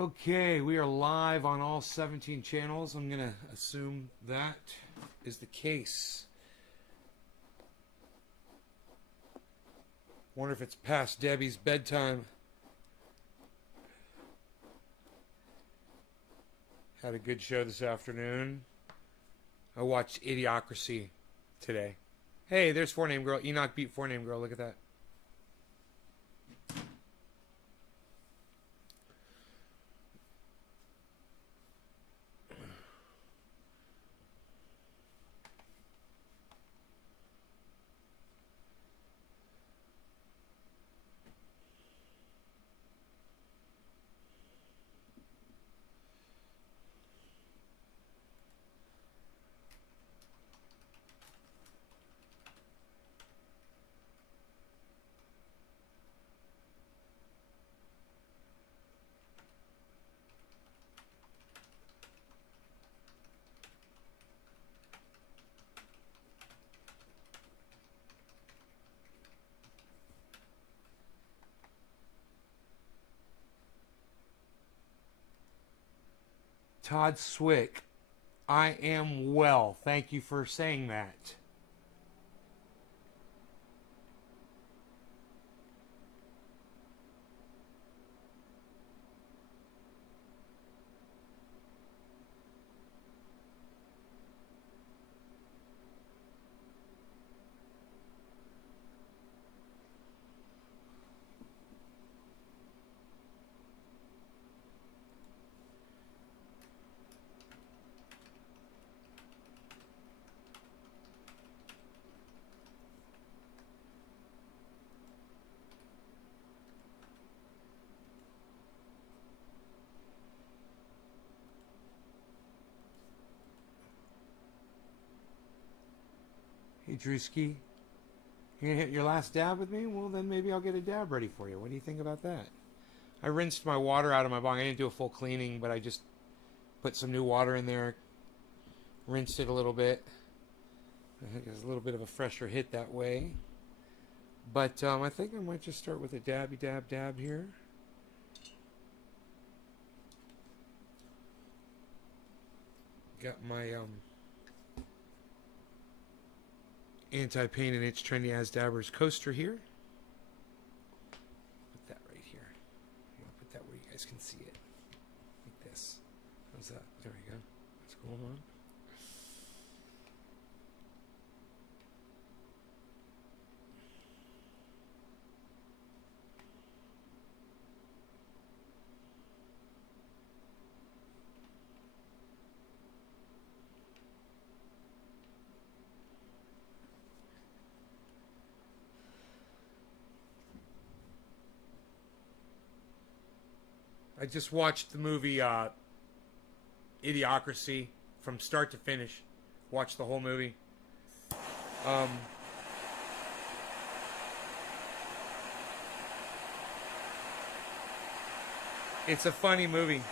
Okay, we are live on all 17 channels. I'm going to assume that is the case. Wonder if it's past Debbie's bedtime. Had a good show this afternoon. I watched Idiocracy today. Hey, there's Four Name Girl. Enoch beat Four Name Girl. Look at that. Todd Swick, I am well. Thank you for saying that. Hey, Drewski, you gonna hit your last dab with me? Well, then maybe I'll get a dab ready for you. What do you think about that? I rinsed my water out of my bong. I didn't do a full cleaning, but I just put some new water in there, rinsed it a little bit. I think it's a little bit of a fresher hit that way. But I think I might just start with a dabby dab here. Got my anti-pain and itch trendy as dabbers coaster here. Put that right here. I'll put that where you guys can see it. Like this. How's that? There we go. What's going on? I just watched the movie Idiocracy from start to finish. Watched the whole movie. It's a funny movie.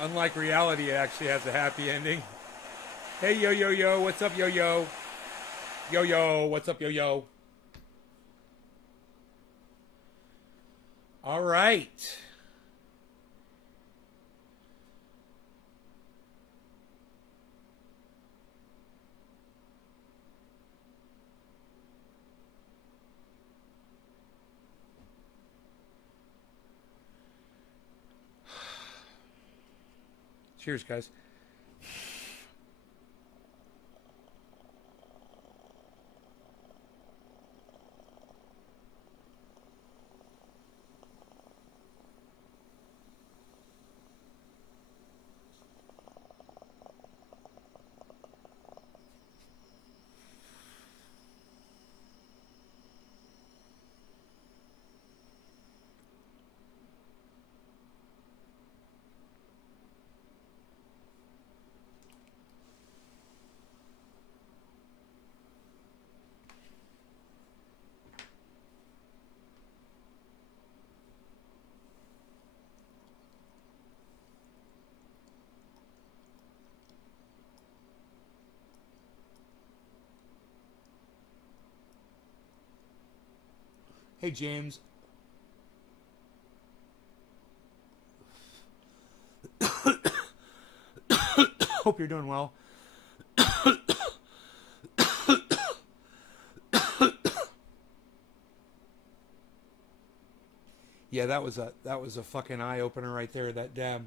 Unlike reality, it actually has a happy ending. Hey, yo, what's up, yo? Yo, what's up, yo? All right. Cheers, guys. Hey, James. Hope you're doing well. Yeah, that was a fucking eye opener right there. That dab.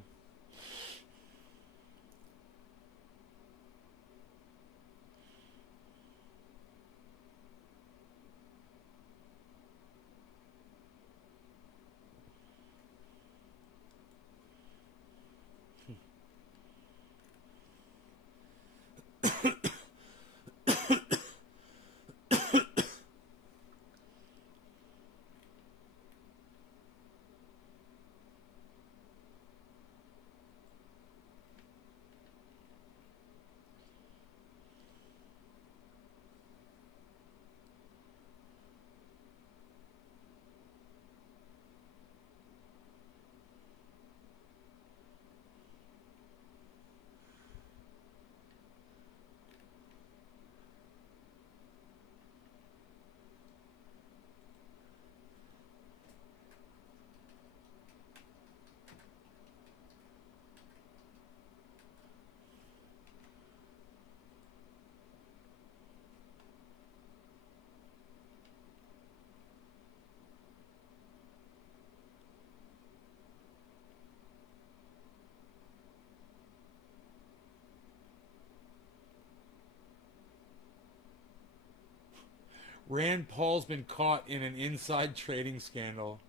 Rand Paul's been caught in an inside trading scandal.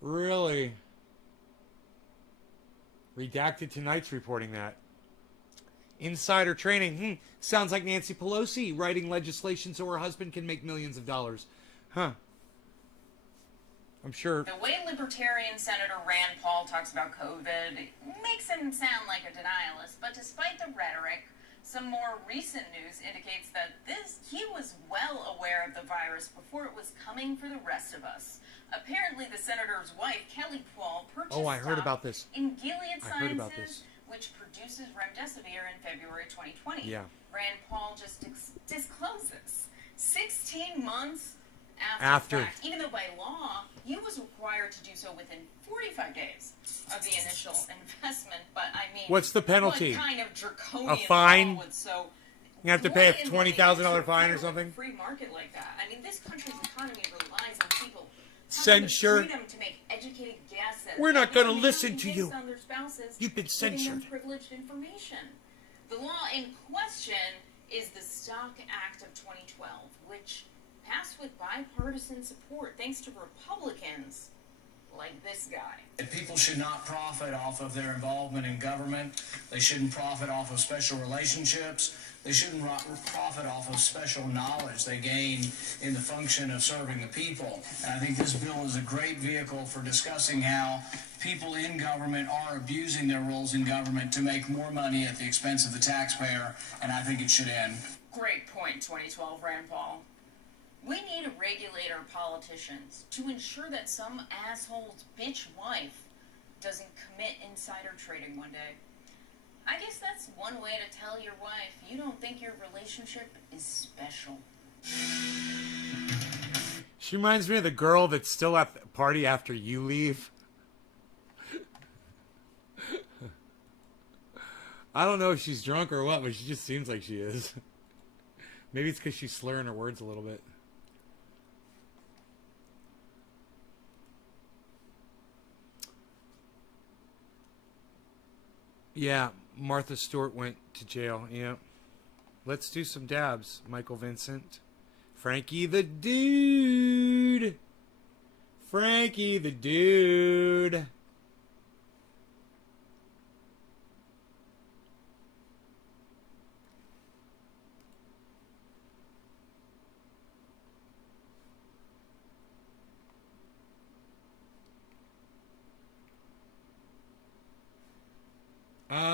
Really? Redacted Tonight's reporting that. Insider trading. Sounds like Nancy Pelosi writing legislation so her husband can make millions of dollars. Huh. I'm sure. The way Libertarian Senator Rand Paul talks about COVID makes him sound like a denialist, but despite the rhetoric, some more recent news indicates that he was well aware of the virus before it was coming for the rest of us. Apparently, the senator's wife, Kelly Paul, purchased stock in Gilead Sciences, which produces remdesivir in February 2020. Yeah. Rand Paul just disclosed this 16 months after the fact, even though by law, he was required to do so within 45 days of the initial investment. But I mean, what's the penalty? What kind of draconian a fine? law would so you have to pay a $20,000 fine or something? Free market like that. I mean, this country's economy relies on people censure. Freedom to make educated guesses. We're not going to listen to you. You've been censored. Privileged information. The law in question is the Stock Act of 2012, which passed with bipartisan support thanks to Republicans like this guy. People should not profit off of their involvement in government. They shouldn't profit off of special relationships. They shouldn't profit off of special knowledge they gain in the function of serving the people. And I think this bill is a great vehicle for discussing how people in government are abusing their roles in government to make more money at the expense of the taxpayer, and I think it should end. Great point, 2012 Rand Paul. We need to regulate our politicians to ensure that some asshole's bitch wife doesn't commit insider trading one day. I guess that's one way to tell your wife you don't think your relationship is special. She reminds me of the girl that's still at the party after you leave. I don't know if she's drunk or what, but she just seems like she is. Maybe it's because she's slurring her words a little bit. Yeah, Martha Stewart went to jail. Yeah. Let's do some dabs, Michael Vincent. Frankie the Dude. Frankie the Dude.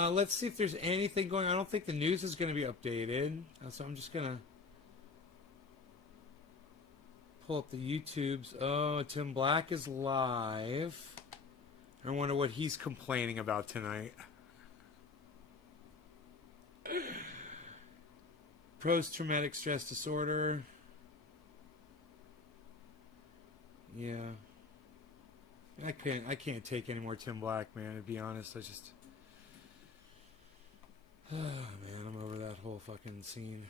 Let's see if there's anything going on. I don't think the news is going to be updated. So I'm just going to pull up the YouTubes. Oh, Tim Black is live. I wonder what he's complaining about tonight. Post-traumatic stress disorder. Yeah. I can't take any more Tim Black, man, to be honest. I just... Oh, man, I'm over that whole fucking scene.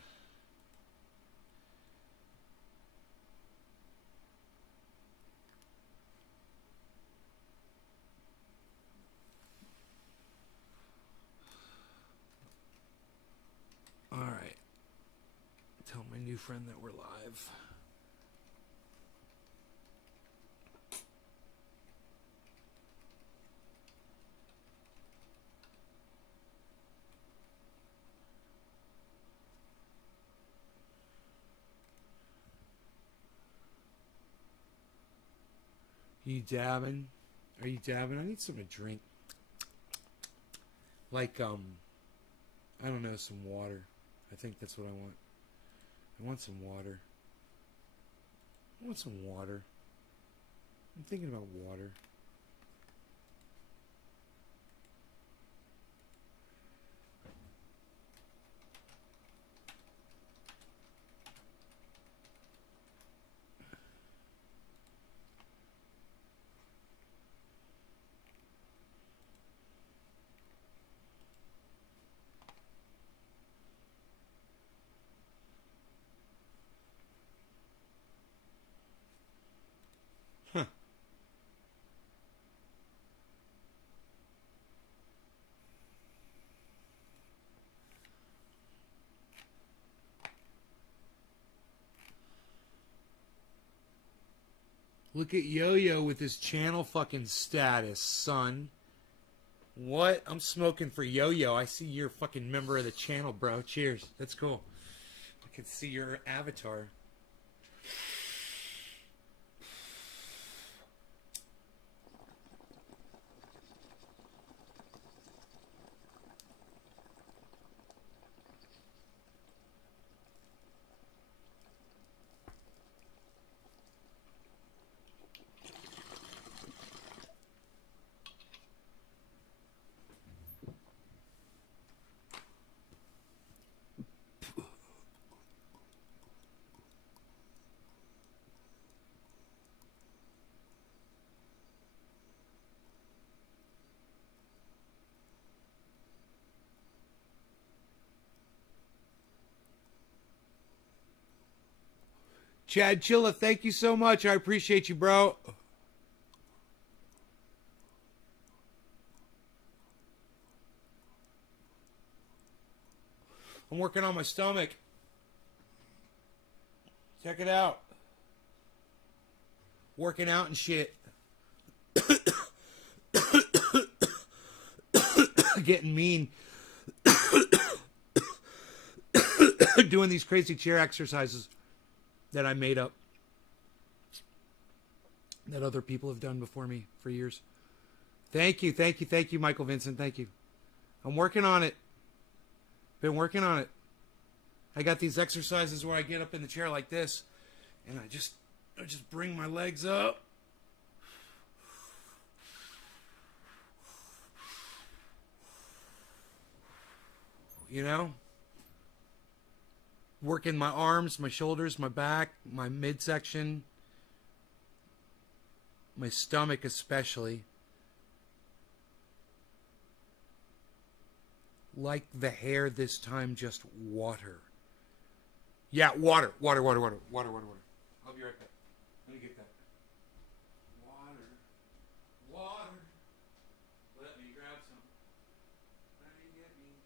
Alright. Tell my new friend that we're live. You dabbing? Are you dabbing? I need something to drink. Like, I don't know, some water. I think that's what I want. I want some water. I want some water. I'm thinking about water. Huh. Look at Yo-Yo with his channel fucking status, son. What? I'm smoking for Yo-Yo. I see you're a fucking member of the channel, bro. Cheers. That's cool. I can see your avatar. Chad Chilla, thank you so much. I appreciate you, bro. I'm working on my stomach. Check it out. Working out and shit. Getting mean. Doing these crazy chair exercises that I made up. That other people have done before me for years. Thank you, thank you, thank you, Michael Vincent. Thank you. I'm working on it. Been working on it. I got these exercises where I get up in the chair like this, and I just bring my legs up. You know? Working my arms, my shoulders, my back, my midsection, my stomach especially. Like the hair this time, just water. Yeah, water. I'll be right back. Let me get that. Water. Let me grab some. Let me get me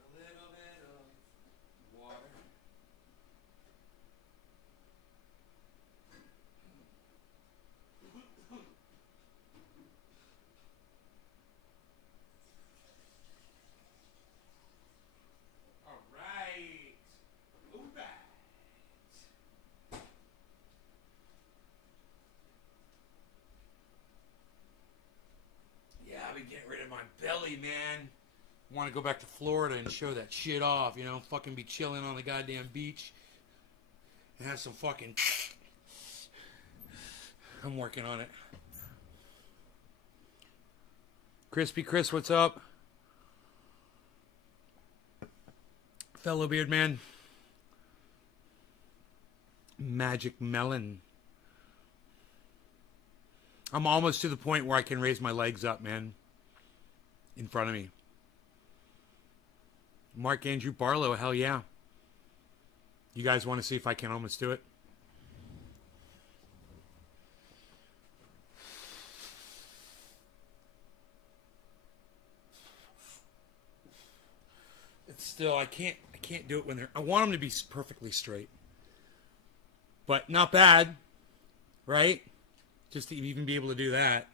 a little bit of water. All right. Yeah, I've been getting rid of my belly, man. Want to go back to Florida and show that shit off, you know? Fucking be chilling on the goddamn beach and have some fucking... I'm working on it. Crispy Chris, what's up? Fellow beard man. Magic Melon. I'm almost to the point where I can raise my legs up, man. In front of me. Mark Andrew Barlow, hell yeah. You guys want to see if I can almost do it? It's still, I can't do it when they're, I want them to be perfectly straight. But not bad, right? Just to even be able to do that.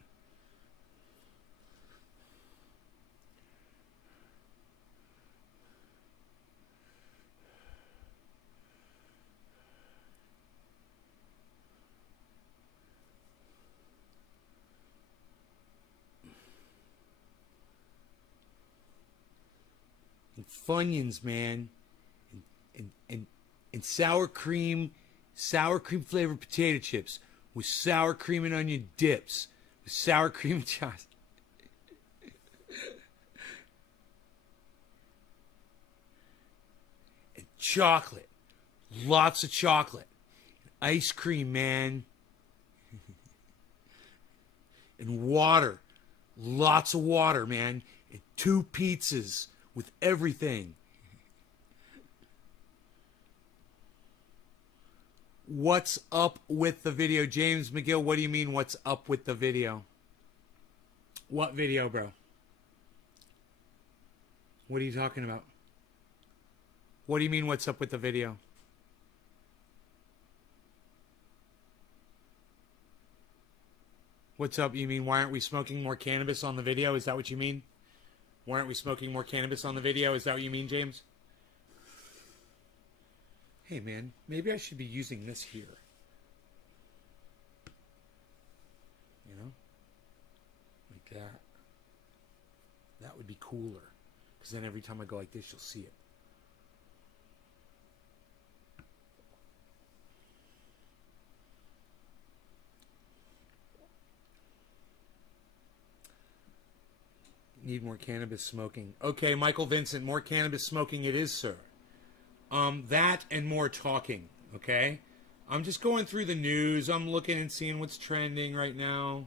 And Funyuns, man, and sour cream flavored potato chips with sour cream and onion dips with sour cream and sauce. And chocolate, lots of chocolate, ice cream, man, and water, lots of water, man, and 2 pizzas. With everything. What's up with the video? James McGill, what do you mean what's up with the video? What video, bro? What are you talking about? What do you mean what's up with the video? What's up? You mean why aren't we smoking more cannabis on the video? Is that what you mean? Why aren't we smoking more cannabis on the video? Is that what you mean, James? Hey, man, maybe I should be using this here. You know? Like that. That would be cooler. Because then every time I go like this, you'll see it. Need more cannabis smoking. Okay, Michael Vincent, more cannabis smoking it is, sir. That and more talking, okay? I'm just going through the news. I'm looking and seeing what's trending right now.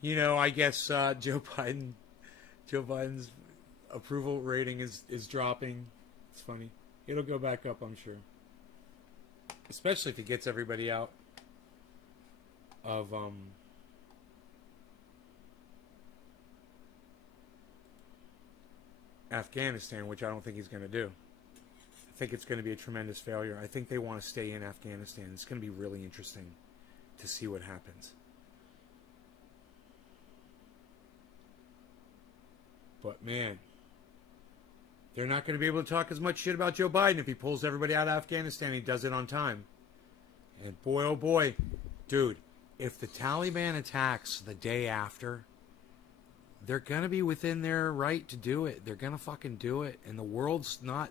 You know, I guess Joe Biden's approval rating is dropping. It's funny. It'll go back up, I'm sure. Especially if it gets everybody out of Afghanistan, which I don't think he's going to do. I think it's going to be a tremendous failure. I think they want to stay in Afghanistan. It's going to be really interesting to see what happens. But man, they're not going to be able to talk as much shit about Joe Biden if he pulls everybody out of Afghanistan and he does it on time. And boy, oh boy, dude, if the Taliban attacks the day after, they're going to be within their right to do it. They're going to fucking do it. And the world's not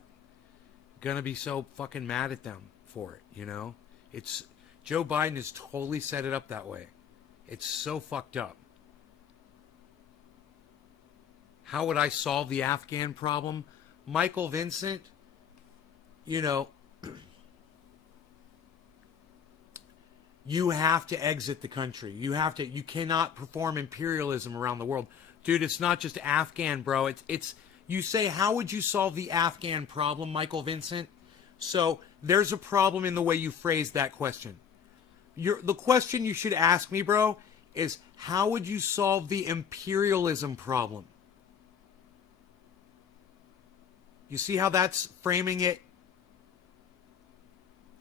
going to be so fucking mad at them for it, you know? It's Joe Biden has totally set it up that way. It's so fucked up. How would I solve the Afghan problem? Michael Vincent, you know, you have to exit the country. You cannot perform imperialism around the world. Dude, it's not just Afghan, bro. It's you say, how would you solve the Afghan problem, Michael Vincent? So there's a problem in the way you phrased that question. The question you should ask me, bro, is how would you solve the imperialism problem? You see how that's framing it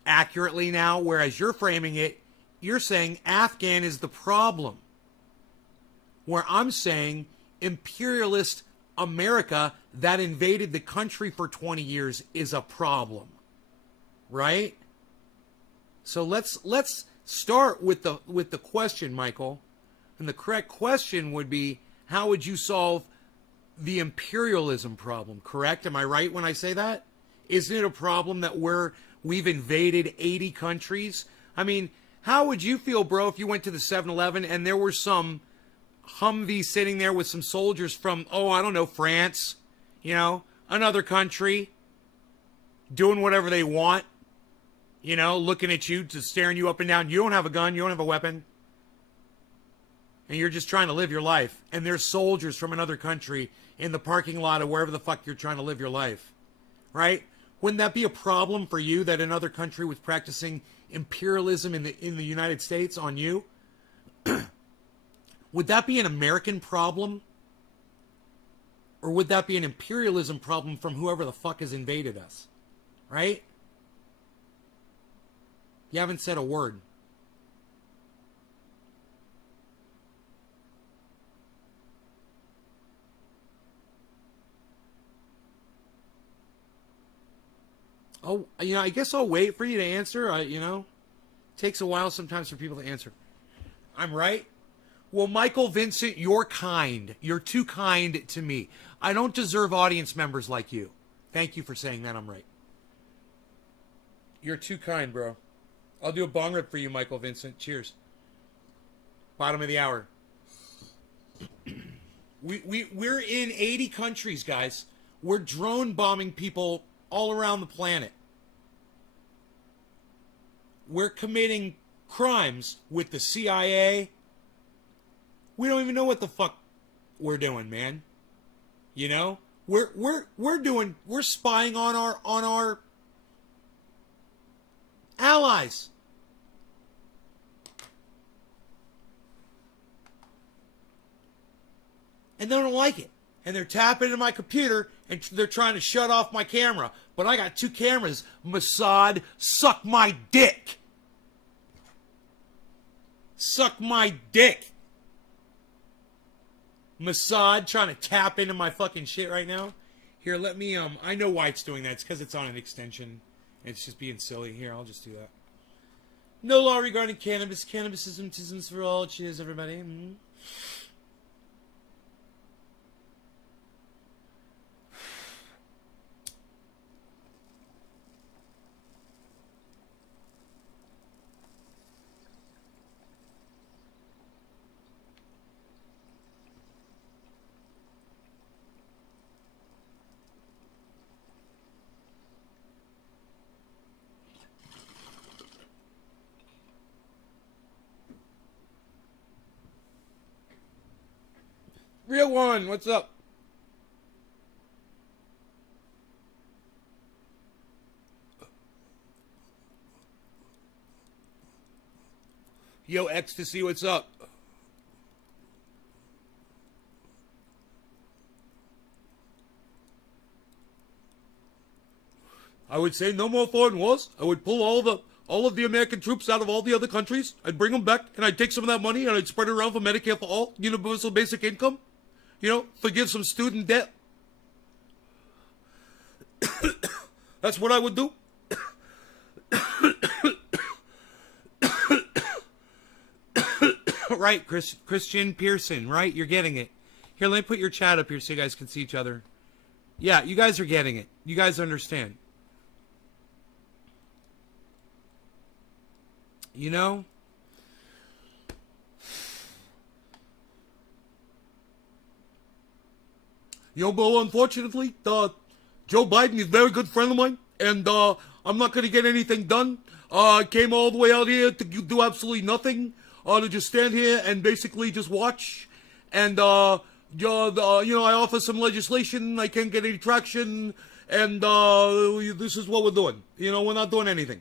accurately now? Whereas you're framing it, you're saying Afghan is the problem. Where I'm saying imperialist America that invaded the country for 20 years is a problem. Right? So let's start with the question, Michael. And the correct question would be, how would you solve the imperialism problem, correct? Am I right when I say that? Isn't it a problem that we've invaded 80 countries? I mean, how would you feel, bro, if you went to the 7-Eleven and there were some Humvee sitting there with some soldiers from, oh, I don't know, France, you know, another country, doing whatever they want, you know, looking at you, just staring you up and down. You don't have a gun, you don't have a weapon, and you're just trying to live your life. And there's soldiers from another country in the parking lot of wherever the fuck you're trying to live your life, right? Wouldn't that be a problem for you that another country was practicing imperialism in the United States on you? Would that be an American problem? Or would that be an imperialism problem from whoever the fuck has invaded us? Right? You haven't said a word. Oh, you know, I guess I'll wait for you to answer. You know, takes a while sometimes for people to answer. I'm right. Well, Michael Vincent, you're kind. You're too kind to me. I don't deserve audience members like you. Thank you for saying that. I'm right. You're too kind, bro. I'll do a bong rip for you, Michael Vincent. Cheers. Bottom of the hour. We're in 80 countries, guys. We're drone bombing people all around the planet. We're committing crimes with the CIA. We don't even know what the fuck we're doing, man. You know? We're spying on our allies. And they don't like it. And they're tapping into my computer and they're trying to shut off my camera. But I got two cameras. Mossad, suck my dick. Suck my dick. Mossad trying to tap into my fucking shit right now. Here, let me, I know why it's doing that. It's because it's on an extension. It's just being silly. Here, I'll just do that. No law regarding cannabis. Cannabisism, tisms for all. Cheers, everybody. Mm-hmm. Real one, what's up? Yo, Ecstasy, what's up? I would say no more foreign wars. I would pull all of the American troops out of all the other countries. I'd bring them back, and I'd take some of that money, and I'd spread it around for Medicare for all, universal basic income. You know, forgive some student debt. That's what I would do. Right, Christian Pearson, right? You're getting it. Here, let me put your chat up here so you guys can see each other. Yeah, you guys are getting it. You guys understand. You know? You know, Bo, unfortunately, Joe Biden is a very good friend of mine, and I'm not going to get anything done. I came all the way out here to do absolutely nothing, to just stand here and basically just watch. And, you know, I offer some legislation, I can't get any traction, and this is what we're doing. You know, we're not doing anything.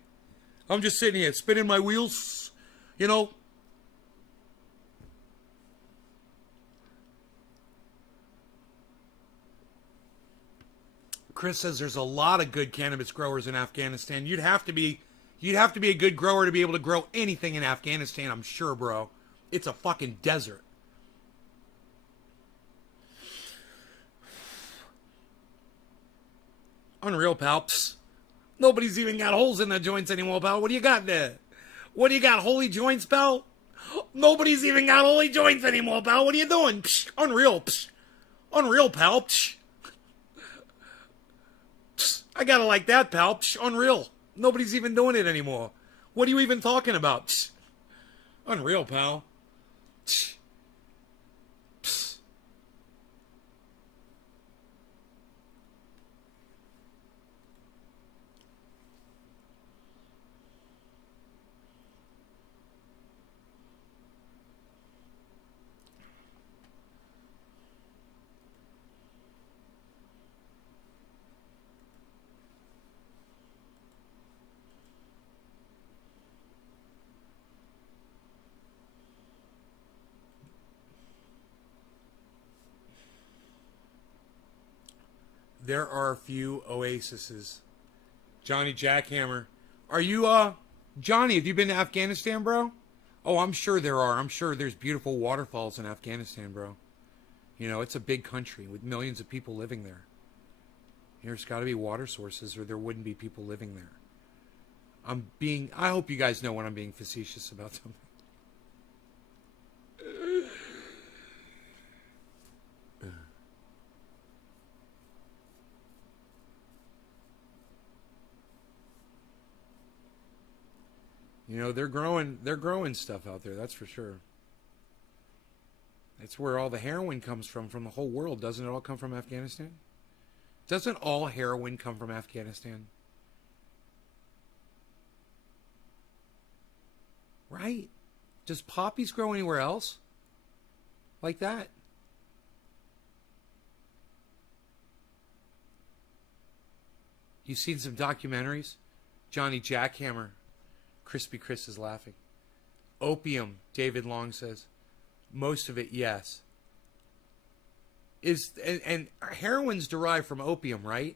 I'm just sitting here, spinning my wheels, you know. Chris says there's a lot of good cannabis growers in Afghanistan. You'd have to be a good grower to be able to grow anything in Afghanistan, I'm sure, bro. It's a fucking desert. Unreal, pal. Psst. Nobody's even got holes in their joints anymore, pal. What do you got there? What do you got, holy joints, pal? Nobody's even got holy joints anymore, pal. What are you doing? Psh, unreal. Psh. Unreal, pal. Psh. Psh. I gotta like that, pal. Psh. Unreal. Nobody's even doing it anymore. What are you even talking about? Psh. Unreal, pal. Psh. There are a few oases. Johnny Jackhammer. Are you, Johnny, have you been to Afghanistan, bro? Oh, I'm sure there are. I'm sure there's beautiful waterfalls in Afghanistan, bro. You know, it's a big country with millions of people living there. There's got to be water sources or there wouldn't be people living there. I hope you guys know when I'm being facetious about something. You know, they're growing stuff out there, that's for sure. That's where all the heroin comes from the whole world. Doesn't it all come from Afghanistan? Doesn't all heroin come from Afghanistan? Right? Does poppies grow anywhere else? Like that? You've seen some documentaries? Johnny Jackhammer. Crispy Chris is laughing. Opium, David Long says. Most of it, yes. And heroin's derived from opium, right?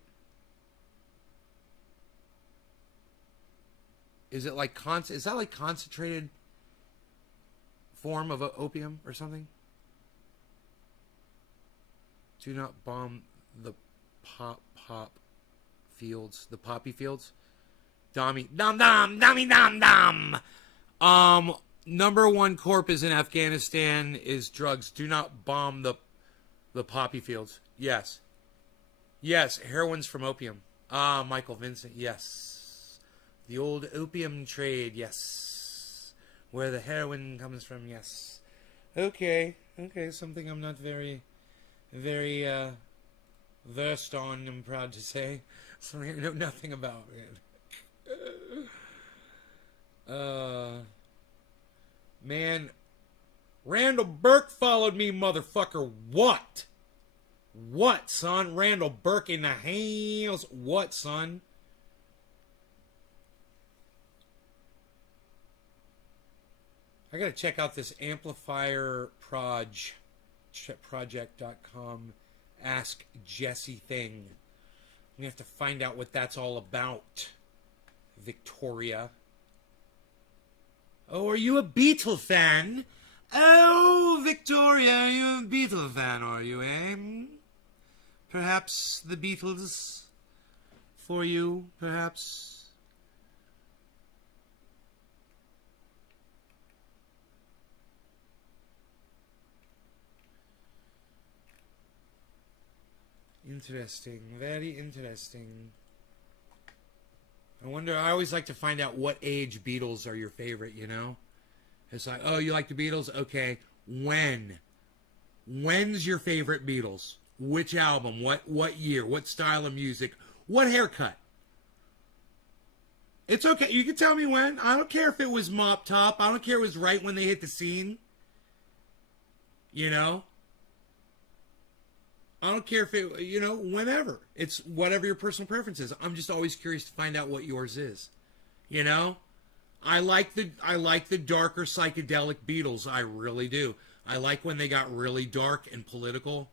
Is it like is that like concentrated form of opium or something? Do not bomb the pop fields, the poppy fields. Dommy dom. Number one corp is in Afghanistan is drugs. Do not bomb the poppy fields. Yes. Yes, heroin's from opium. Michael Vincent, yes. The old opium trade, yes. Where the heroin comes from, yes. Okay, something I'm not very versed on, I'm proud to say. Something I know nothing about, man, Randall Burke followed me, motherfucker. What? What, son? Randall Burke in the house. What, son? I gotta check out this amplifier project.com Ask Jesse thing. We have to find out what that's all about. Victoria. Oh, are you a Beatle fan? Oh, Victoria, are you a Beatle fan, are you, eh? Perhaps the Beatles for you, perhaps. Interesting, very interesting. I always like to find out what age Beatles are your favorite, you know? It's like, oh, you like the Beatles? Okay, when? When's your favorite Beatles? Which album? What year? What style of music? What haircut? It's okay. You can tell me when. I don't care if it was Mop Top. I don't care if it was right when they hit the scene. You know? I don't care if it, you know, whenever. It's whatever your personal preference is. I'm just always curious to find out what yours is. You know? I like the darker psychedelic Beatles. I really do. I like when they got really dark and political.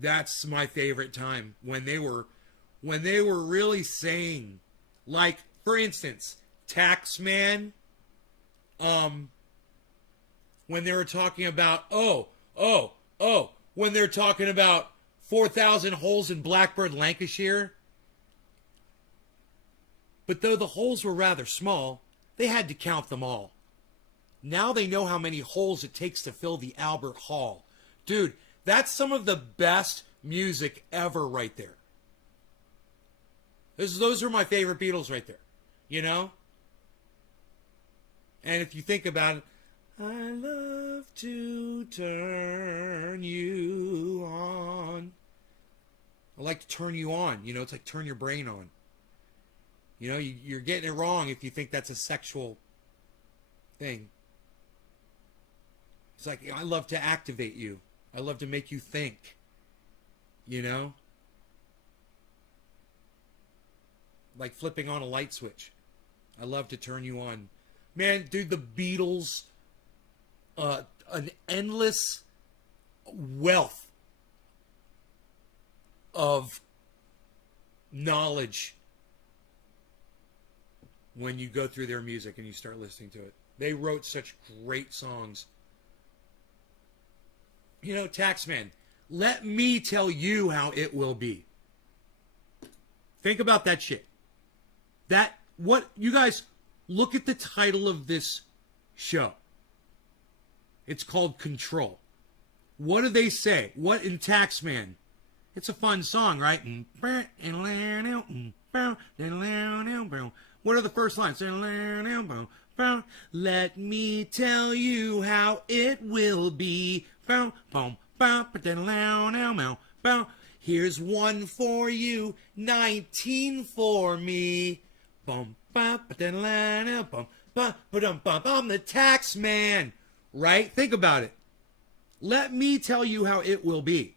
That's my favorite time when they were really saying, like, for instance, Taxman, when they were talking about when they're talking about 4,000 holes in Blackbird, Lancashire. But though the holes were rather small, they had to count them all. Now they know how many holes it takes to fill the Albert Hall. Dude, that's some of the best music ever right there. Those are my favorite Beatles right there. You know? And if you think about it, I love to turn you on. I like to turn you on. You know, it's like turn your brain on. You know, you're getting it wrong if you think that's a sexual thing. It's like, I love to activate you. I love to make you think. You know? Like flipping on a light switch. I love to turn you on. Man, dude, the Beatles, an endless wealth of knowledge when you go through their music and you start listening to it. They wrote such great songs. You know, Taxman, let me tell you how it will be. Think about that shit. You guys, look at the title of this show. It's called Control. What do they say? What in Taxman? It's a fun song, right? What are the first lines? Let me tell you how it will be. Here's one for you, 19 for me. I'm the tax man. Right? Think about it. Let me tell you how it will be.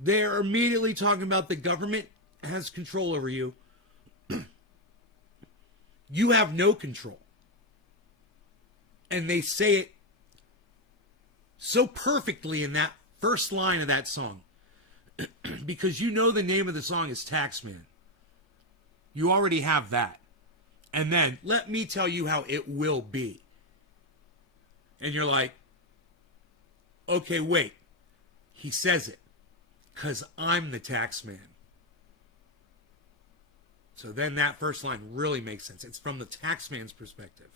They're immediately talking about the government has control over you. You have no control. And they say it so perfectly in that first line of that song. Because you know the name of the song is Taxman. You already have that. And then, let me tell you how it will be. And you're like, okay, wait. He says it. Because I'm the tax man. So then that first line really makes sense. It's from the tax man's perspective.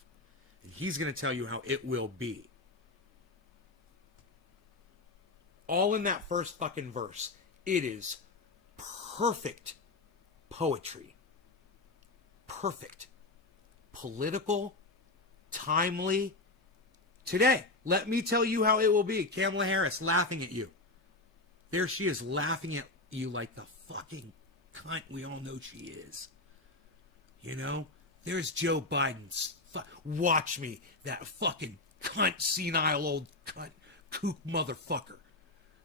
And he's going to tell you how it will be. All in that first fucking verse. It is perfect poetry. Perfect. Political. Timely. Today, let me tell you how it will be. Kamala Harris laughing at you. There she is laughing at you like the fucking cunt we all know she is. You know? There's Joe Biden's... Watch me. That fucking cunt, senile old cunt, kook motherfucker.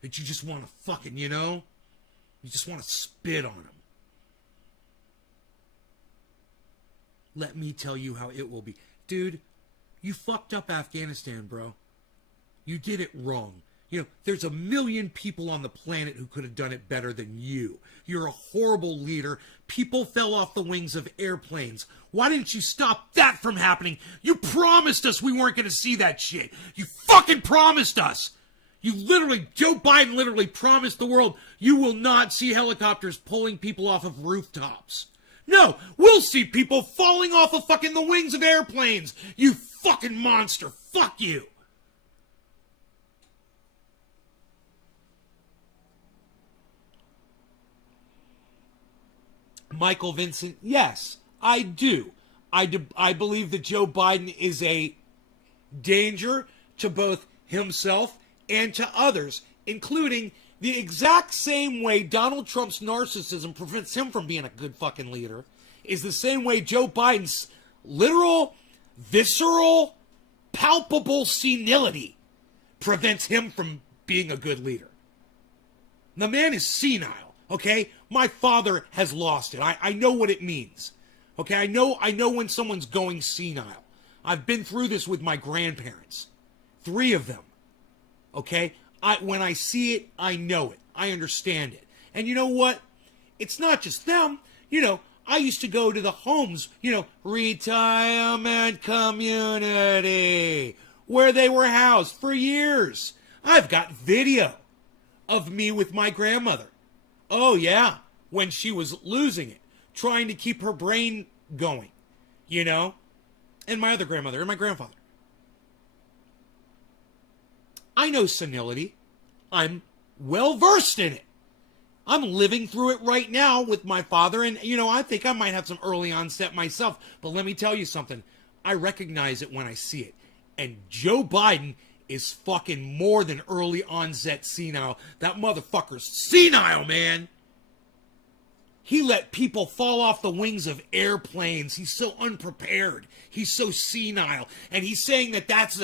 That you just want to fucking, you know? You just want to spit on him. Let me tell you how it will be. Dude, you fucked up Afghanistan, bro. You did it wrong. You know, there's a million people on the planet who could have done it better than you. You're a horrible leader. People fell off the wings of airplanes. Why didn't you stop that from happening? You promised us we weren't going to see that shit. You fucking promised us. Joe Biden literally promised the world you will not see helicopters pulling people off of rooftops. No, we'll see people falling off of fucking the wings of airplanes. You fucking monster. Fuck you. Michael Vincent, yes, I do. I believe that Joe Biden is a danger to both himself and to others, including the exact same way Donald Trump's narcissism prevents him from being a good fucking leader, is the same way Joe Biden's literal, visceral, palpable senility prevents him from being a good leader. The man is senile, okay? My father has lost it. I know what it means. Okay, I know when someone's going senile. I've been through this with my grandparents. 3 of them. Okay? When I see it, I know it. I understand it. And you know what? It's not just them. You know, I used to go to the homes, retirement community, where they were housed for years. I've got video of me with my grandmother. Oh, yeah, when she was losing it, trying to keep her brain going, and my other grandmother and my grandfather. I know senility. I'm well versed in it. I'm living through it right now with my father, and, I think I might have some early onset myself, but let me tell you something. I recognize it when I see it, and Joe Biden is fucking more than early onset senile. That motherfucker's senile, man. He let people fall off the wings of airplanes. He's so unprepared. He's so senile. And he's saying that that's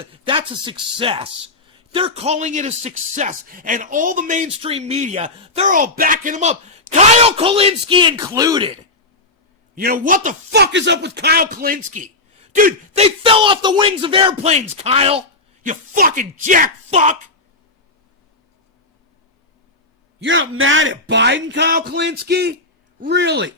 a success. They're calling it a success. And all the mainstream media, they're all backing him up. Kyle Kulinski included. What the fuck is up with Kyle Kulinski? Dude, they fell off the wings of airplanes, Kyle. You fucking jack fuck. You're not mad at Biden, Kyle Klinsky? Really?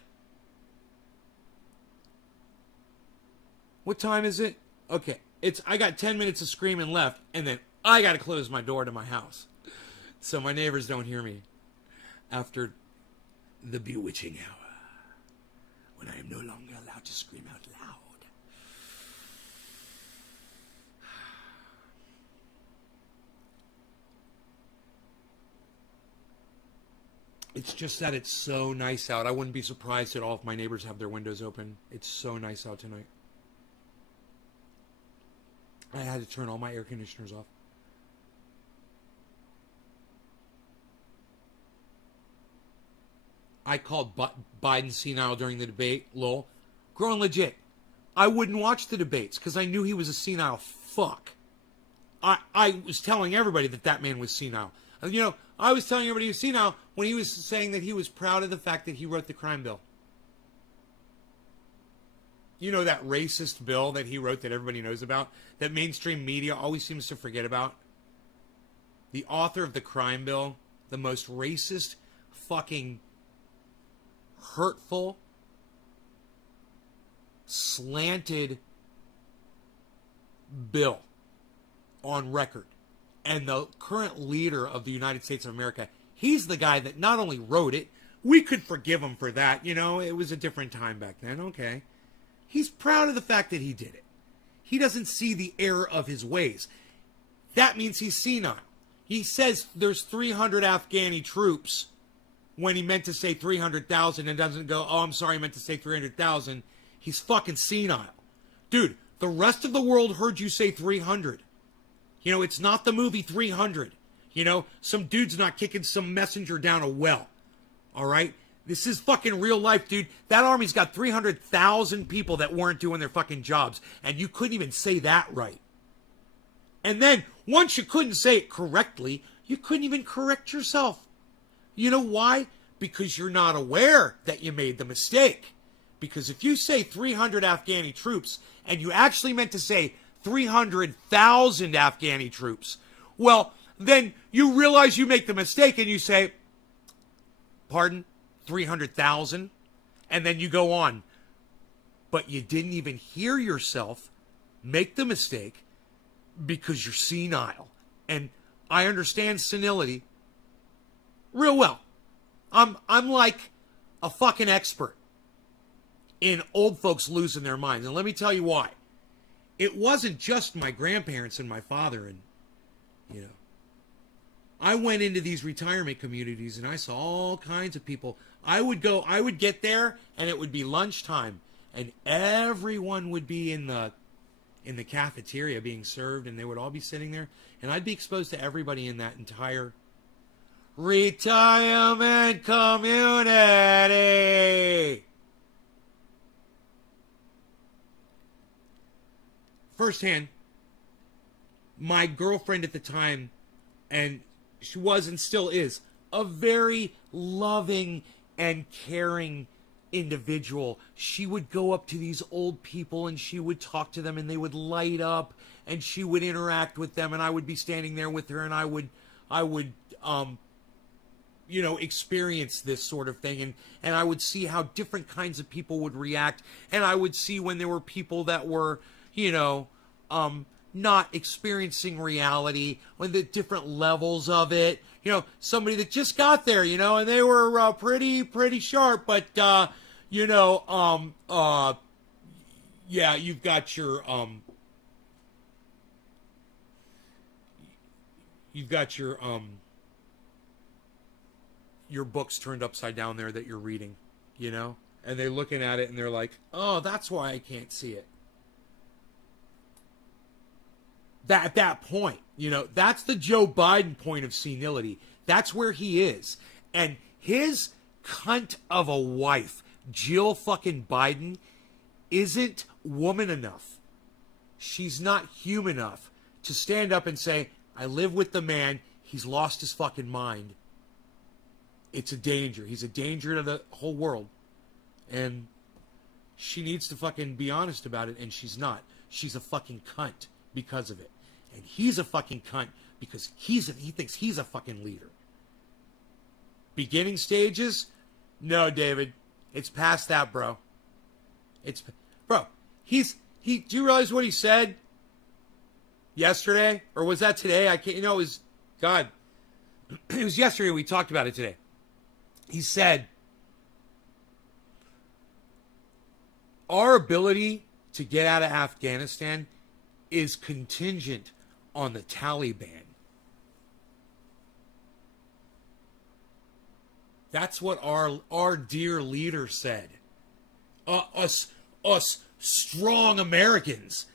What time is it? Okay, I got 10 minutes of screaming left, and then I got to close my door to my house so my neighbors don't hear me after the bewitching hour when I am no longer allowed to scream out loud. It's just that it's so nice out. I wouldn't be surprised at all if my neighbors have their windows open. It's so nice out tonight. I had to turn all my air conditioners off. I called Biden senile during the debate. Lol. Growing legit. I wouldn't watch the debates because I knew he was a senile fuck. I was telling everybody that man was senile. You know, I was telling everybody he was senile when he was saying that he was proud of the fact that he wrote the crime bill. You know, that racist bill that he wrote that everybody knows about, that mainstream media always seems to forget about? The author of the crime bill, the most racist, fucking hurtful, slanted bill on record. And the current leader of the United States of America, he's the guy that not only wrote it, we could forgive him for that. You know, it was a different time back then. Okay. He's proud of the fact that he did it. He doesn't see the error of his ways. That means he's senile. He says there's 300 Afghani troops when he meant to say 300,000 and doesn't go, oh, I'm sorry, I meant to say 300,000. He's fucking senile. Dude, the rest of the world heard you say 300. You know, it's not the movie 300. You know, some dude's not kicking some messenger down a well. All right? This is fucking real life, dude. That army's got 300,000 people that weren't doing their fucking jobs, and you couldn't even say that right. And then, once you couldn't say it correctly, you couldn't even correct yourself. You know why? Because you're not aware that you made the mistake. Because if you say 300 Afghani troops, and you actually meant to say 300,000 Afghani troops, well, then you realize you make the mistake and you say, pardon, 300,000? And then you go on. But you didn't even hear yourself make the mistake because you're senile. And I understand senility real well. I'm like a fucking expert in old folks losing their minds. And let me tell you why. It wasn't just my grandparents and my father and, you know. I went into these retirement communities and I saw all kinds of people. I would get there and it would be lunchtime and everyone would be in the cafeteria being served and they would all be sitting there and I'd be exposed to everybody in that entire retirement community. Firsthand, my girlfriend at the time, and she was and still is, a very loving and caring individual. She would go up to these old people and she would talk to them and they would light up and she would interact with them and I would be standing there with her and I would you know, experience this sort of thing and I would see how different kinds of people would react and I would see when there were people that were, you know, not experiencing reality, when the different levels of it, you know, somebody that just got there, you know, and they were pretty sharp, but you know, yeah, you've got your your books turned upside down there that you're reading, you know, and they're looking at it and they're like, oh, that's why I can't see it. That at that point, you know, that's the Joe Biden point of senility. That's where he is. And his cunt of a wife, Jill fucking Biden, isn't woman enough. She's not human enough to stand up and say, I live with the man, he's lost his fucking mind. It's a danger. He's a danger to the whole world. And she needs to fucking be honest about it, and she's not. She's a fucking cunt because of it. And he's a fucking cunt because he thinks he's a fucking leader. beginning stages? No, David. It's past that, bro. Bro, do you realize what he said yesterday? Or was that today? I can't, it was, God. It was yesterday. We talked about it today. He said, our ability to get out of Afghanistan is contingent on the Taliban. That's what our dear leader said. Us strong Americans,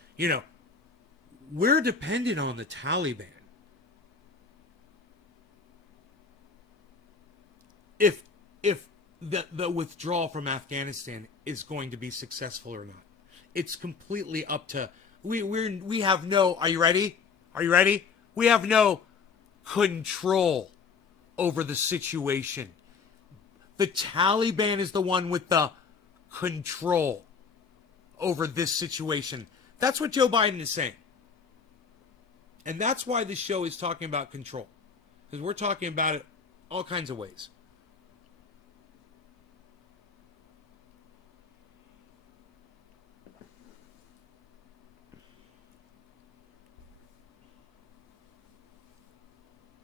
we're dependent on the Taliban. If the withdrawal from Afghanistan is going to be successful or not, it's completely up to we have no. Are you ready? Are you ready? We have no control over the situation. The Taliban is the one with the control over this situation. That's what Joe Biden is saying. And that's why this show is talking about control. Because we're talking about it all kinds of ways.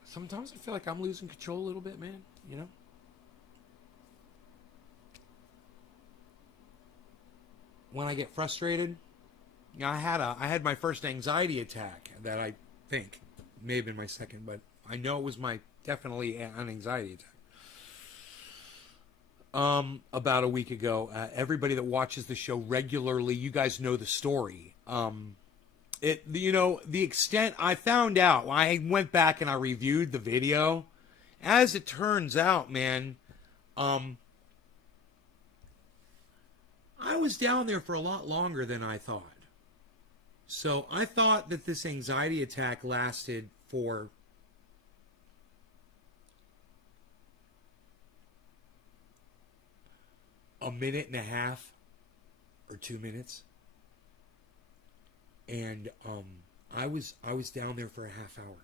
Sometimes I feel like I'm losing control a little bit, man. When I get frustrated, I had my first anxiety attack that I think may have been my second, but I know it was definitely an anxiety attack. About a week ago, everybody that watches the show regularly, you guys know the story. The extent I found out, I went back and I reviewed the video. As it turns out, man, I was down there for a lot longer than I thought. So I thought that this anxiety attack lasted for a minute and a half or 2 minutes. And I was down there for a half hour.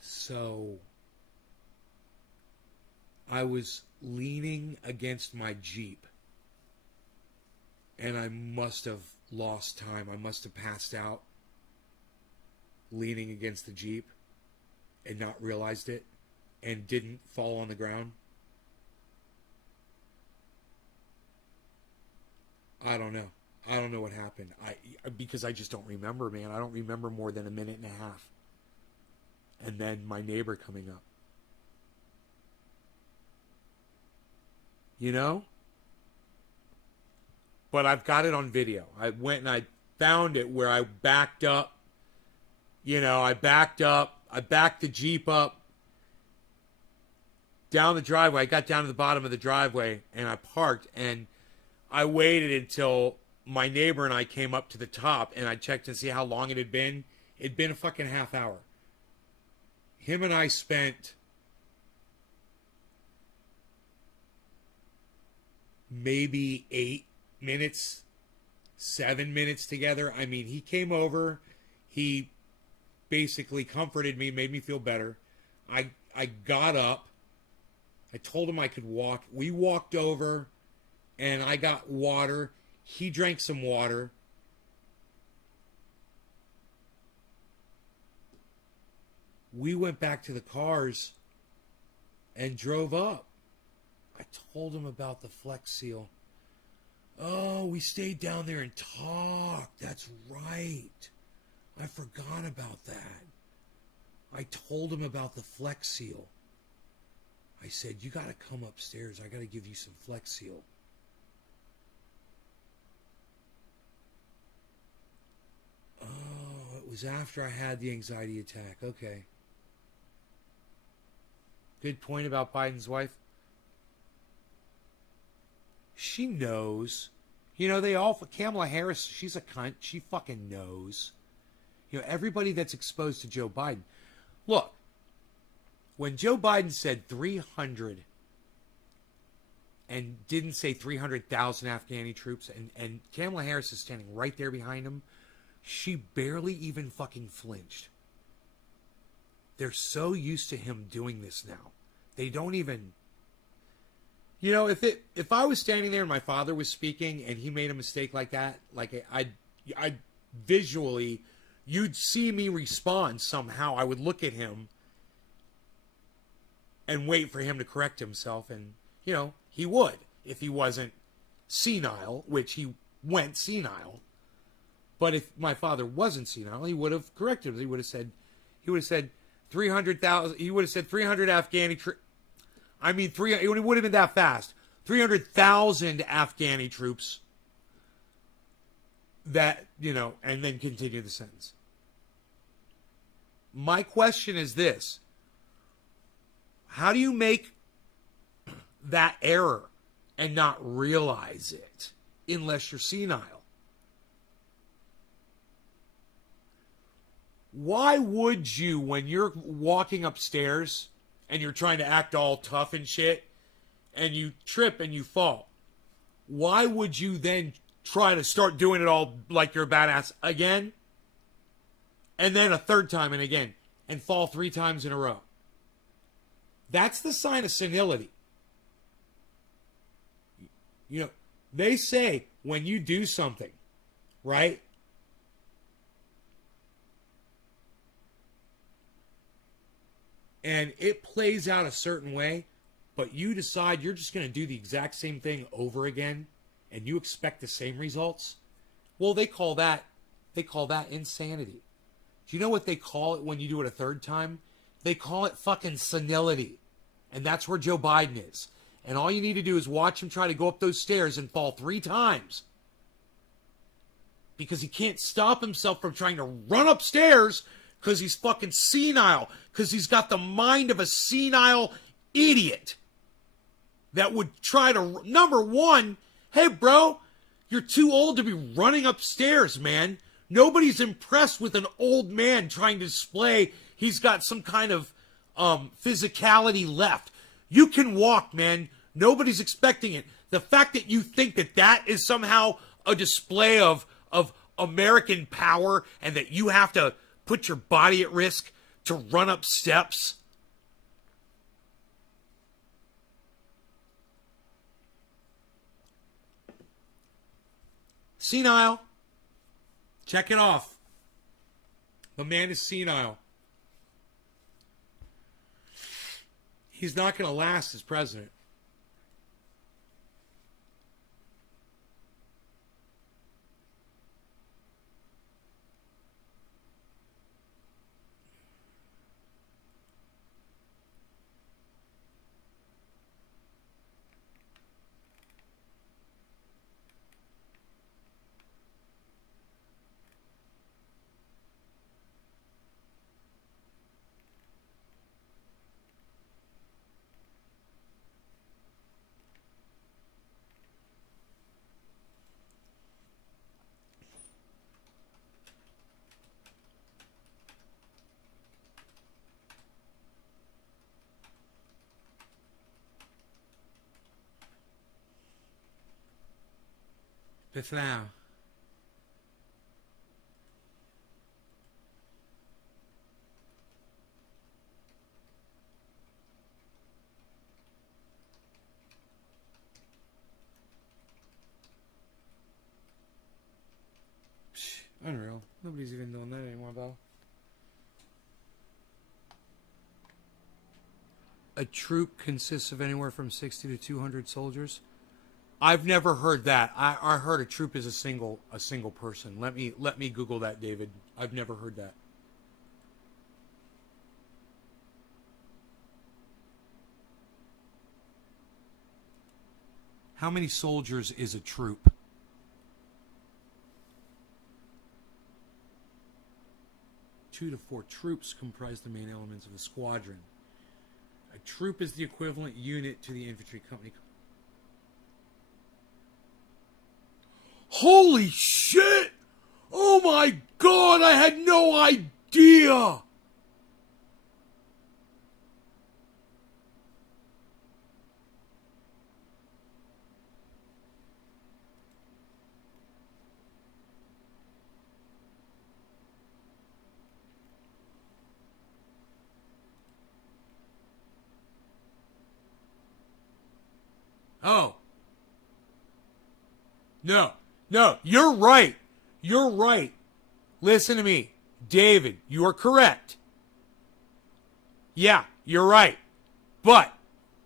So I was leaning against my Jeep, and I must have lost time. I must have passed out leaning against the Jeep and not realized it and didn't fall on the ground. I don't know. I don't know what happened. Because I just don't remember, man. I don't remember more than a minute and a half. And then my neighbor coming up. But I've got it on video. I went and I found it where I backed up. I backed the Jeep up down the driveway. I got down to the bottom of the driveway and I parked, and I waited until my neighbor and I came up to the top, and I checked to see how long it had been. It'd been a fucking half hour. Him and I spent maybe 8 minutes, 7 minutes together. I mean, he came over. He basically comforted me, made me feel better. I got up. I told him I could walk. We walked over, and I got water. He drank some water. We went back to the cars and drove up. I told him about the Flex Seal. Oh, we stayed down there and talked. That's right. I forgot about that. I told him about the Flex Seal. I said, you got to come upstairs. I got to give you some Flex Seal. Oh, it was after I had the anxiety attack. Okay. Good point about Biden's wife. She knows. Kamala Harris, she's a cunt. She fucking knows. Everybody that's exposed to Joe Biden. Look, when Joe Biden said 350 and didn't say 300,000 Afghani troops, and Kamala Harris is standing right there behind him, she barely even fucking flinched. They're so used to him doing this now. They don't even... You know, if I was standing there and my father was speaking and he made a mistake like that, like I'd visually, you'd see me respond somehow. I would look at him and wait for him to correct himself, and, you know, he would if he wasn't senile, which he went senile. But if my father wasn't senile, he would have corrected him. He would have said 300,000. He would have said 300 Afghani troops. I mean, it would have been that fast. 300,000 Afghani troops. That, you know, and then continue the sentence. My question is this: how do you make that error and not realize it unless you're senile? Why would you, when you're walking upstairs and you're trying to act all tough and shit, and you trip and you fall, why would you then try to start doing it all like you're a badass again? And then a third time and again, and fall 3 times in a row? That's the sign of senility. You know, they say when you do something, right? And it plays out a certain way, but you decide you're just going to do the exact same thing over again, and you expect the same results. Well, they call that insanity. Do you know what they call it when you do it a third time? They call it fucking senility. And that's where Joe Biden is. And all you need to do is watch him try to go up those stairs and fall 3 times. Because he can't stop himself from trying to run upstairs because he's fucking senile. Because he's got the mind of a senile idiot that would try to... Number one, hey, bro, you're too old to be running upstairs, man. Nobody's impressed with an old man trying to display he's got some kind of physicality left. You can walk, man. Nobody's expecting it. The fact that you think that that is somehow a display of American power and that you have to put your body at risk to run up steps. Senile. Check it off. The man is senile. He's not going to last as president. But now, unreal. Nobody's even doing that anymore, though. A troop consists of anywhere from 60 to 200 soldiers. I've never heard that. I heard a troop is a single person. Let me Google that, David. I've never heard that. How many soldiers is a troop? Two to 4 troops comprise the main elements of a squadron. A troop is the equivalent unit to the infantry company. Holy shit! Oh my god, I had no idea! Oh. No, you're right. You're right. Listen to me. David, you are correct. Yeah, you're right. But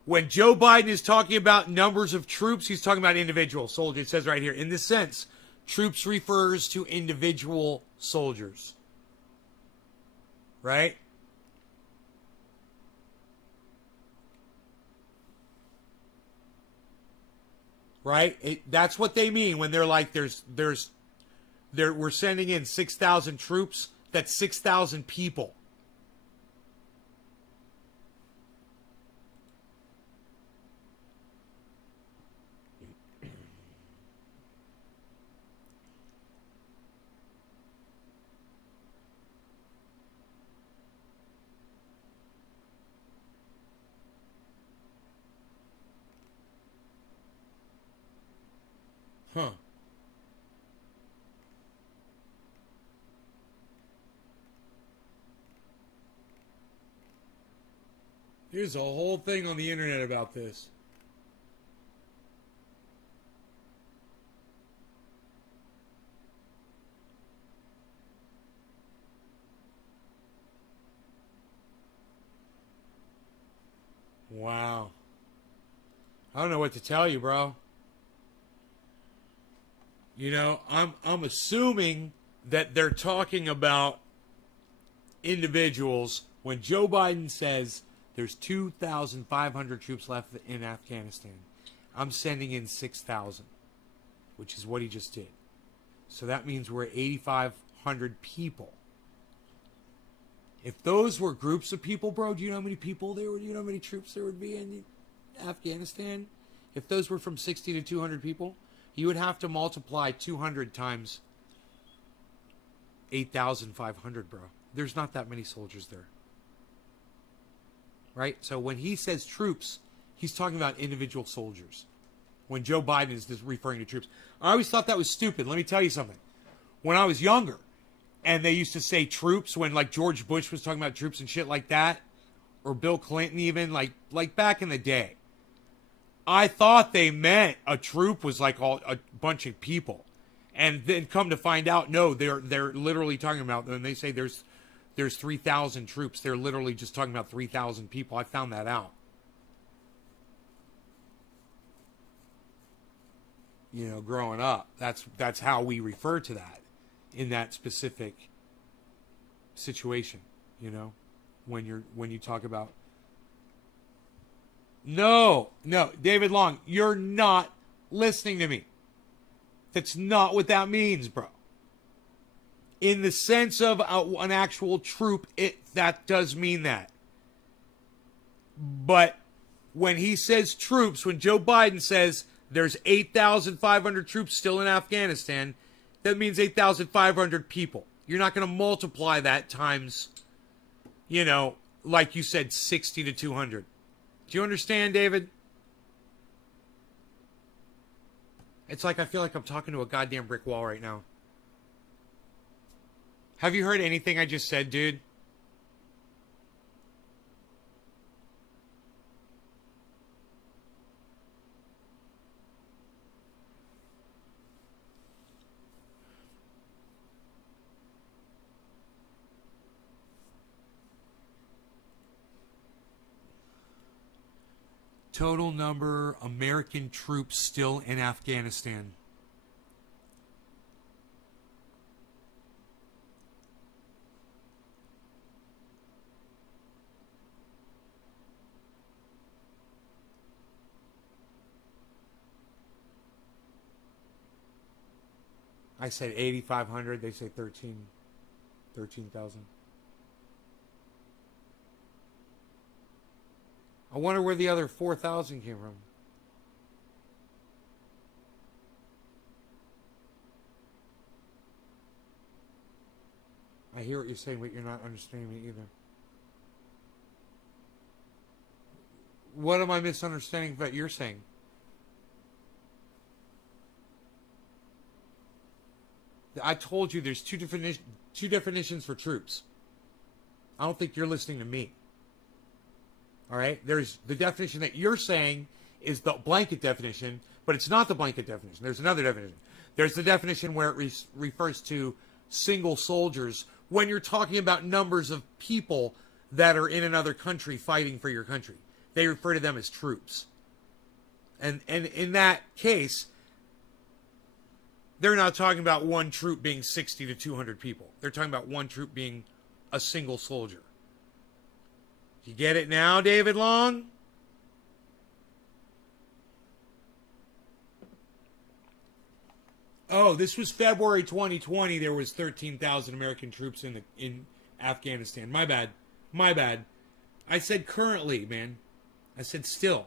when Joe Biden is talking about numbers of troops, he's talking about individual soldiers. It says right here, in this sense, troops refers to individual soldiers. Right? Right? That's what they mean when they're like, we're sending in 6,000 troops. That's 6,000 people. Huh. There's a whole thing on the internet about this. Wow. I don't know what to tell you, bro. You know, I'm assuming that they're talking about individuals when Joe Biden says there's 2,500 troops left in Afghanistan. I'm sending in 6,000, which is what he just did. So that means we're at 8,500 people. If those were groups of people, bro, do you know how many people there would? Do you know how many troops there would be in Afghanistan? If those were from 60 to 200 people, you would have to multiply 200 times 8,500, bro. There's not that many soldiers there. Right? So when he says troops, he's talking about individual soldiers. When Joe Biden is just referring to troops. I always thought that was stupid. Let me tell you something. When I was younger, and they used to say troops when like George Bush was talking about troops and shit like that, or Bill Clinton even, like back in the day, I thought they meant a troop was like a bunch of people. And then come to find out, no, they're literally talking about, when they say there's 3,000 troops, they're literally just talking about 3,000 people. I found that out. You know, growing up, that's how we refer to that in that specific situation, you know, when you talk about. No, David Long, you're not listening to me. That's not what that means, bro. In the sense of an actual troop, that does mean that. But when he says troops, when Joe Biden says there's 8,500 troops still in Afghanistan, that means 8,500 people. You're not going to multiply that times, you know, like you said, 60 to 200. Do you understand, David? It's like I feel like I'm talking to a goddamn brick wall right now. Have you heard anything I just said, dude? Total number American troops still in Afghanistan. I said 8,500. They say 13,000. I wonder where the other 4,000 came from. I hear what you're saying, but you're not understanding me either. What am I misunderstanding that you're saying? I told you there's two definitions for troops. I don't think you're listening to me. All right? There's the definition that you're saying is the blanket definition, but it's not the blanket definition. There's another definition. There's the definition where it refers to single soldiers when you're talking about numbers of people that are in another country fighting for your country. They refer to them as troops. And in that case, they're not talking about one troop being 60 to 200 people. They're talking about one troop being a single soldier. You get it now, David Long? Oh, this was February 2020. There was 13,000 American troops in Afghanistan. My bad. My bad. I said currently, man. I said still.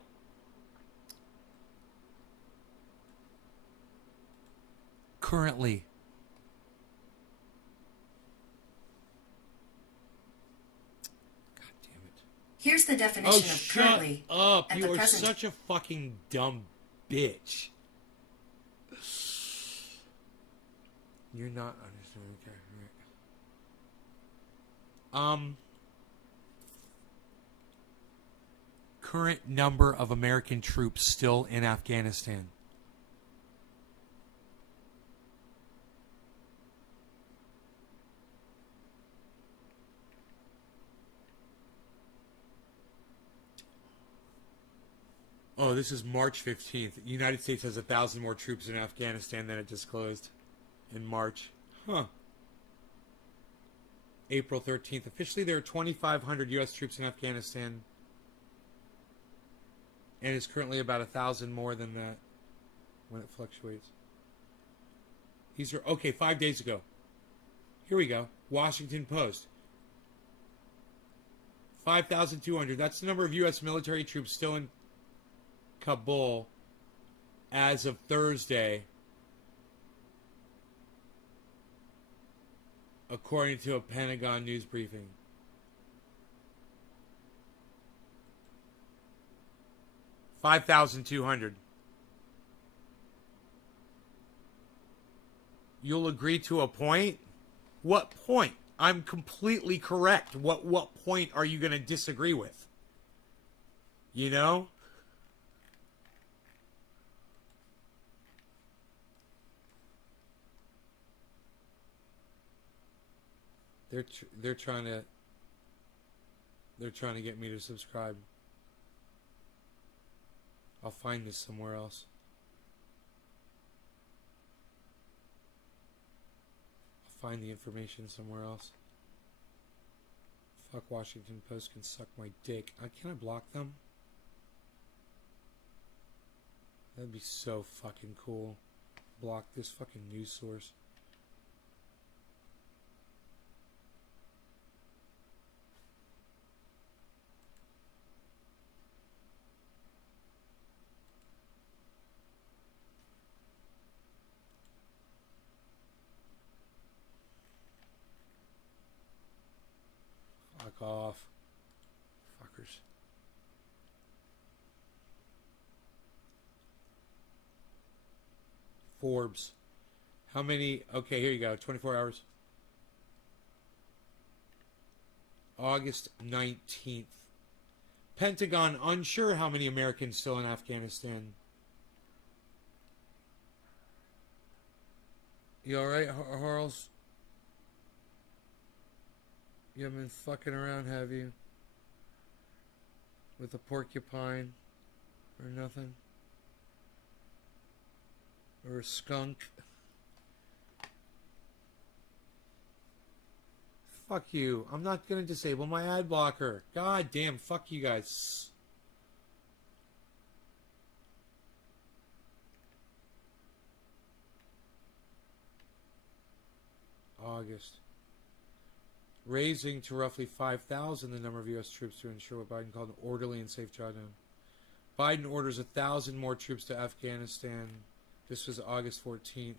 Currently. God damn it. Here's the definition of currently. Shut up. at You the are present. such a fucking dumb bitch. You're not understanding. Okay. Right. Current number of American troops still in Afghanistan. Oh, this is March 15th. The United States has 1,000 more troops in Afghanistan than it disclosed in March. Huh. April 13th. Officially, there are 2,500 U.S. troops in Afghanistan. And it's currently about 1,000 more than that when it fluctuates. These are, okay, 5 days ago. Here we go. Washington Post. 5,200. That's the number of U.S. military troops still in Kabul as of Thursday, according to a Pentagon news briefing. $5,200. You'll agree to a point? What point? I'm completely correct. What point are you going to disagree with? You know? They're trying to get me to subscribe. I'll find this somewhere else. I'll find the information somewhere else. Fuck, Washington Post can suck my dick. Can I block them? That'd be so fucking cool. Block this fucking news source. Fuck off. Fuckers. Forbes. How many? Okay, here you go. 24 hours. August 19th. Pentagon unsure how many Americans still in Afghanistan. You alright, Harles? You haven't been fucking around, have you? With a porcupine? Or nothing? Or a skunk? Fuck you. I'm not gonna disable my ad blocker. God damn, fuck you guys. August. Raising to roughly 5,000 the number of U.S. troops to ensure what Biden called an orderly and safe drawdown. Biden orders 1,000 more troops to Afghanistan. This was August 14th.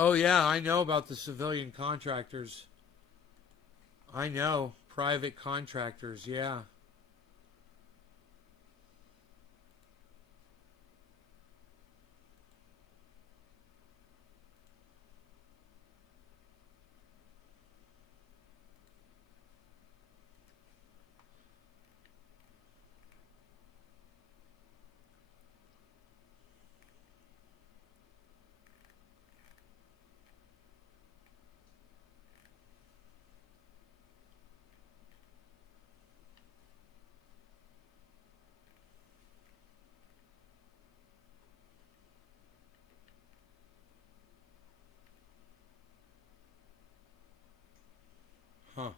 Oh, yeah, I know about the civilian contractors. I know. Private contractors, yeah. Huh.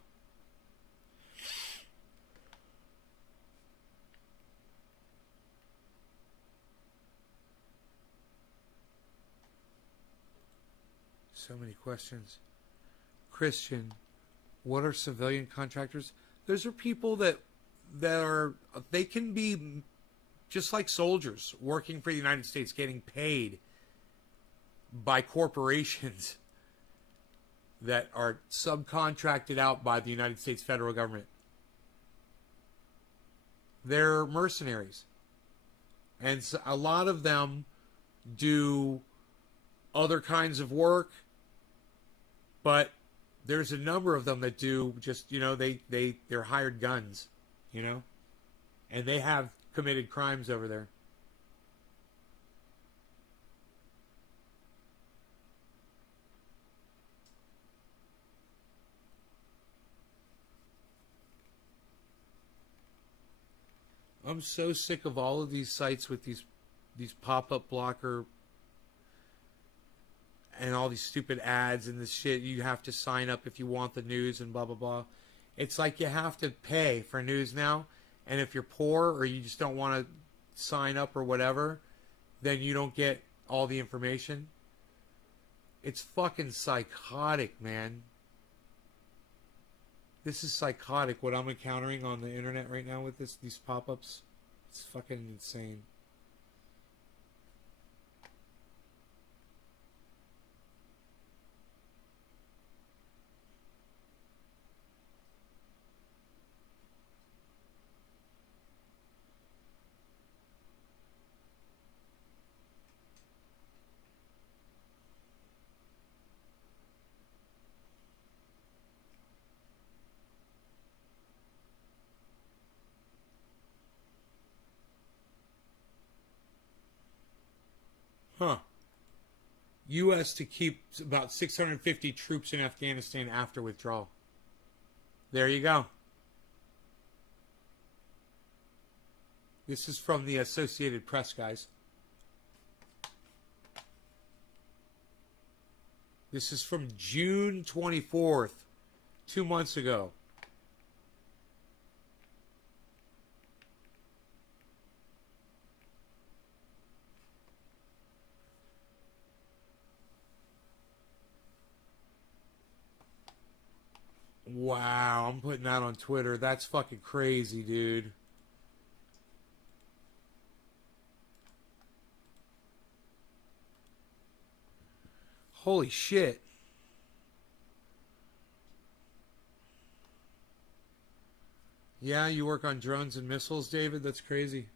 So many questions. Christian, what are civilian contractors? Those are people that are, they can be just like soldiers working for the United States, getting paid by corporations that are subcontracted out by the United States federal government. They're mercenaries. And so a lot of them do other kinds of work, but there's a number of them that do just, they're hired guns, and they have committed crimes over there. I'm so sick of all of these sites with these pop-up blocker and all these stupid ads and this shit. You have to sign up if you want the news and blah, blah, blah. It's like you have to pay for news now. And if you're poor or you just don't want to sign up or whatever, then you don't get all the information. It's fucking psychotic, man. This is psychotic what I'm encountering on the internet right now with these pop-ups. It's fucking insane. Huh. U.S. to keep about 650 troops in Afghanistan after withdrawal. There you go. This is from the Associated Press, guys. This is from June 24th, 2 months ago. Wow, I'm putting that on Twitter. That's fucking crazy, dude. Holy shit. Yeah, you work on drones and missiles, David? That's crazy.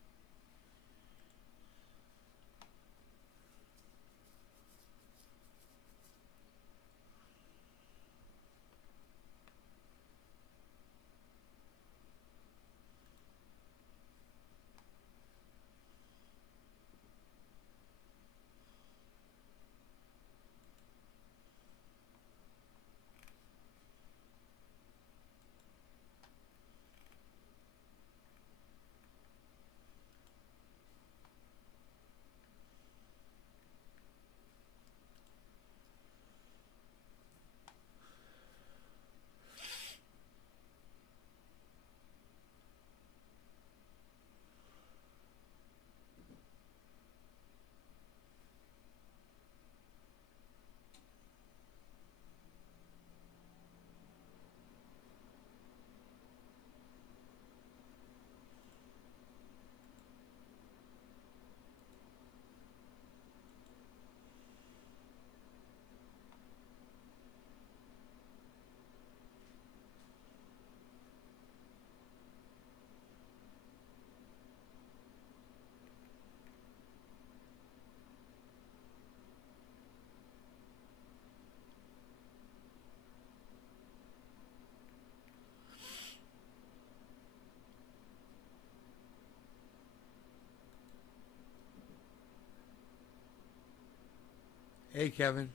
Hey, Kevin.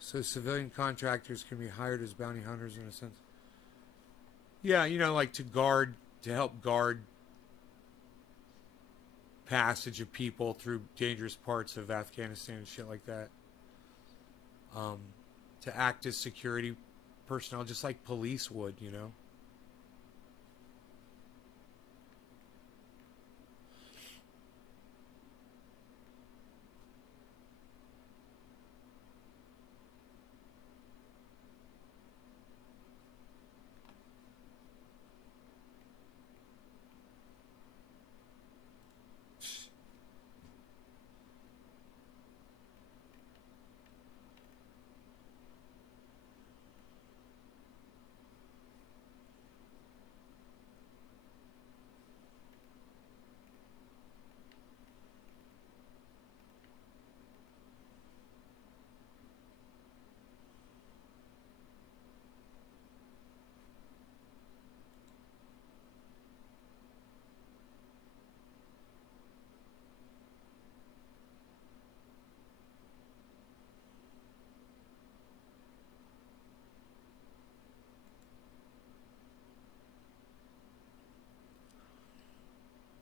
So civilian contractors can be hired as bounty hunters in a sense. Yeah, you know, like to help guard passage of people through dangerous parts of Afghanistan and shit like that. To act as security personnel, just like police would, you know.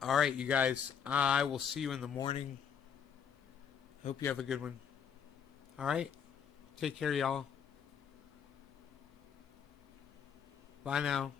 All right, you guys. I will see you in the morning. Hope you have a good one. All right. Take care, y'all. Bye now.